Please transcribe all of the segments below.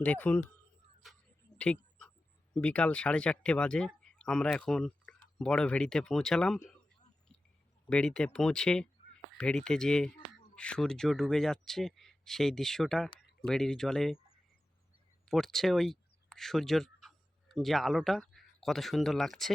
দেখুন, ঠিক বিকাল সাড়ে চারটে বাজে, আমরা এখন বড় ভেড়িতে পৌঁছালাম। ভেড়িতে পৌঁছে, ভেড়িতে যে সূর্য ডুবে যাচ্ছে, সেই দৃশ্যটা ভেড়ির জলে পড়ছে। ওই সূর্যর যে আলোটা কত সুন্দর লাগছে,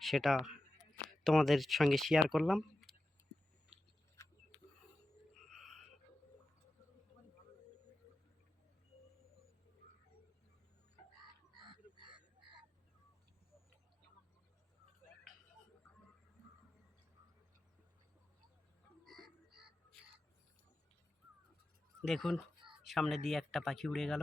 সেটা তোমাদের সঙ্গে শেয়ার করলাম। দেখুন সামনে দিয়ে একটা পাখি উড়ে গেল।